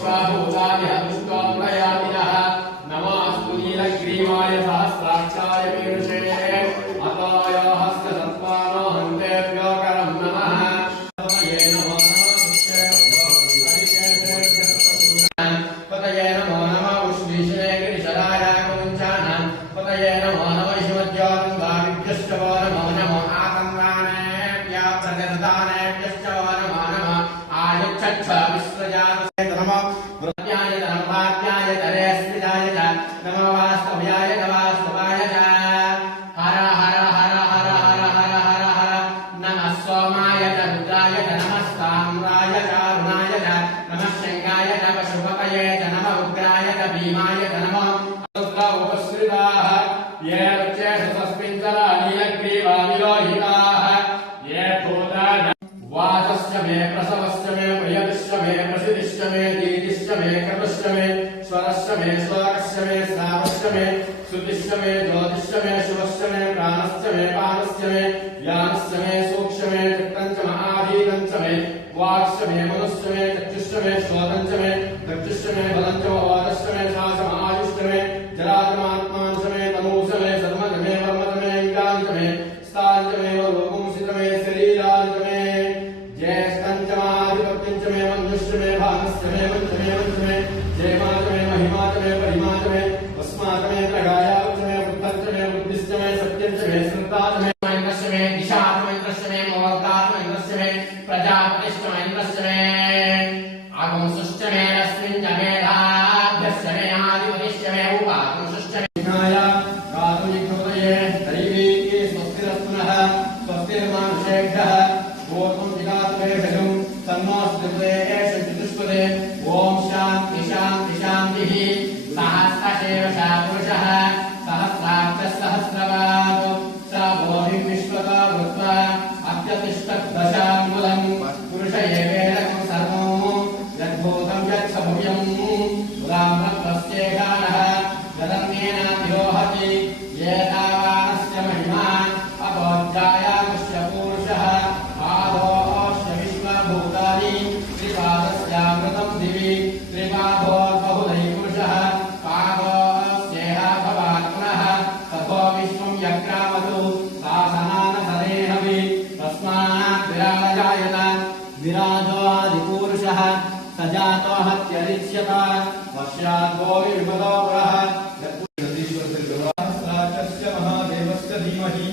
विश्वाभूतानि हविष्टो प्रयामिनः नमोऽस्तु नीलग्रीवाय सहस्राक्षाय मीनसे अताय हस्त सत्त्वानो हन्तेभ्यो करं नमः पतये नमो नमः उष्णीशे गिरिशराय कुञ्चानां पतये नमो नमः शिवज्योतिर्वादिभ्यश्च वो नमो नमः आतङ्गानेभ्यः प्रजनदानेभ्यश्च वो नमो नमः आयुच्छच्छ विश्वजातसे नमः वृत्याय धर्मात्याय धरेस्मिदाय च नमो वास्तव्याय वास्तवाय च हर हर हर हर हर हर हर हर नमः सोमाय च रुद्राय च नमः साम्राय च अरुणाय च नमः शङ्गाय च पशुपतये च नमः उग्राय च भीमाय च नमः उपश्रिताः ये उच्चैषतस्मिञ्चरा नीलग्रीवा विलोहिताः ये भूतान् वाचस्य मे प्रसवस्य मे प्रियदिश्च मे प्रसिद्धिश्च मे दीदिश्च मे कटुश्च मे स्वरश्च मे श्लोकश्च मे स्नावश्च मे श्रुतिश्च मे ज्योतिश्च मे शुभश्च मे प्राणश्च मे पानश्च मे ज्ञानश्च मे सूक्ष्म मे चित्तञ्च महाधीतञ्च मे वाक्श्च मे मनुश्च मे चक्षुश्च मे श्रोतञ्च मे दक्षुश्च मे बलञ्च वादश्च मे शासम आयुश्च मे जरात्मात्मांश मे तमूष मे सर्वज मे वर्मज मे इन्द्रांश मे स्थांश मे लोकुंसित मे शरीरांश मे ज्येष्ठञ्च महाधिपत्यञ्च मे मनुष्य मे भागश्च मे वंश मे जयमाच मे महिमाच मे परिमाच मे अस्माच मे त्रगायाच मे बुद्धञ्च मे बुद्धिश्च मे सत्यञ्च मे श्रद्धाच मे महेन्द्रश्च मे दिशाच महेन्द्रश्च मे मोहताच महेन्द्रश्च मे प्रजापतिश्च महेन्द्रश्च मे आगुंसुश्च मे रश्मिञ्च मे धाभ्यश्च मे आदिपतिश्च मे उपागुंसुश्च मे विघ्नाय गातुमिघ्नोदये दैवीके स्वस्तिरस्तु नः स्वस्तिर्मानुषेभ्यः गोत्वं विधातुमेषजं तन्नोऽस्तुते चतुष्पदे ॐ शान्ति शान्ति शान्तिः सहस्रशीर्षः पुरुषः सहस्राक्षः सहस्रपात् स बोधिं विश्वतो भूत्वा अत्यतिष्ठद्दशाङ्गुलं पुरुष एवेदकं सर्वं यद्भूतं यच्च भव्यं पुरामृतस्येषानः यदन्येन तिरोहति एतावानस्य महिमा अपोज्जायामुष्य पुरुषः आदोऽस्य विश्वभूतानि त्रिपादस्यामृतं दिवि त्रिपादोर्बहुलै पुरुषः पादोऽस्येह भवात् पुनः तथो विश्वं यक्रामतु सासनानसरेहवि तस्मात् विराजायत विराजो आदिपुरुषः स जातो हत्यरिष्यत पश्चाद्वो विपदो पुरः यत्पुरुषस्य महादेवस्य धीमहि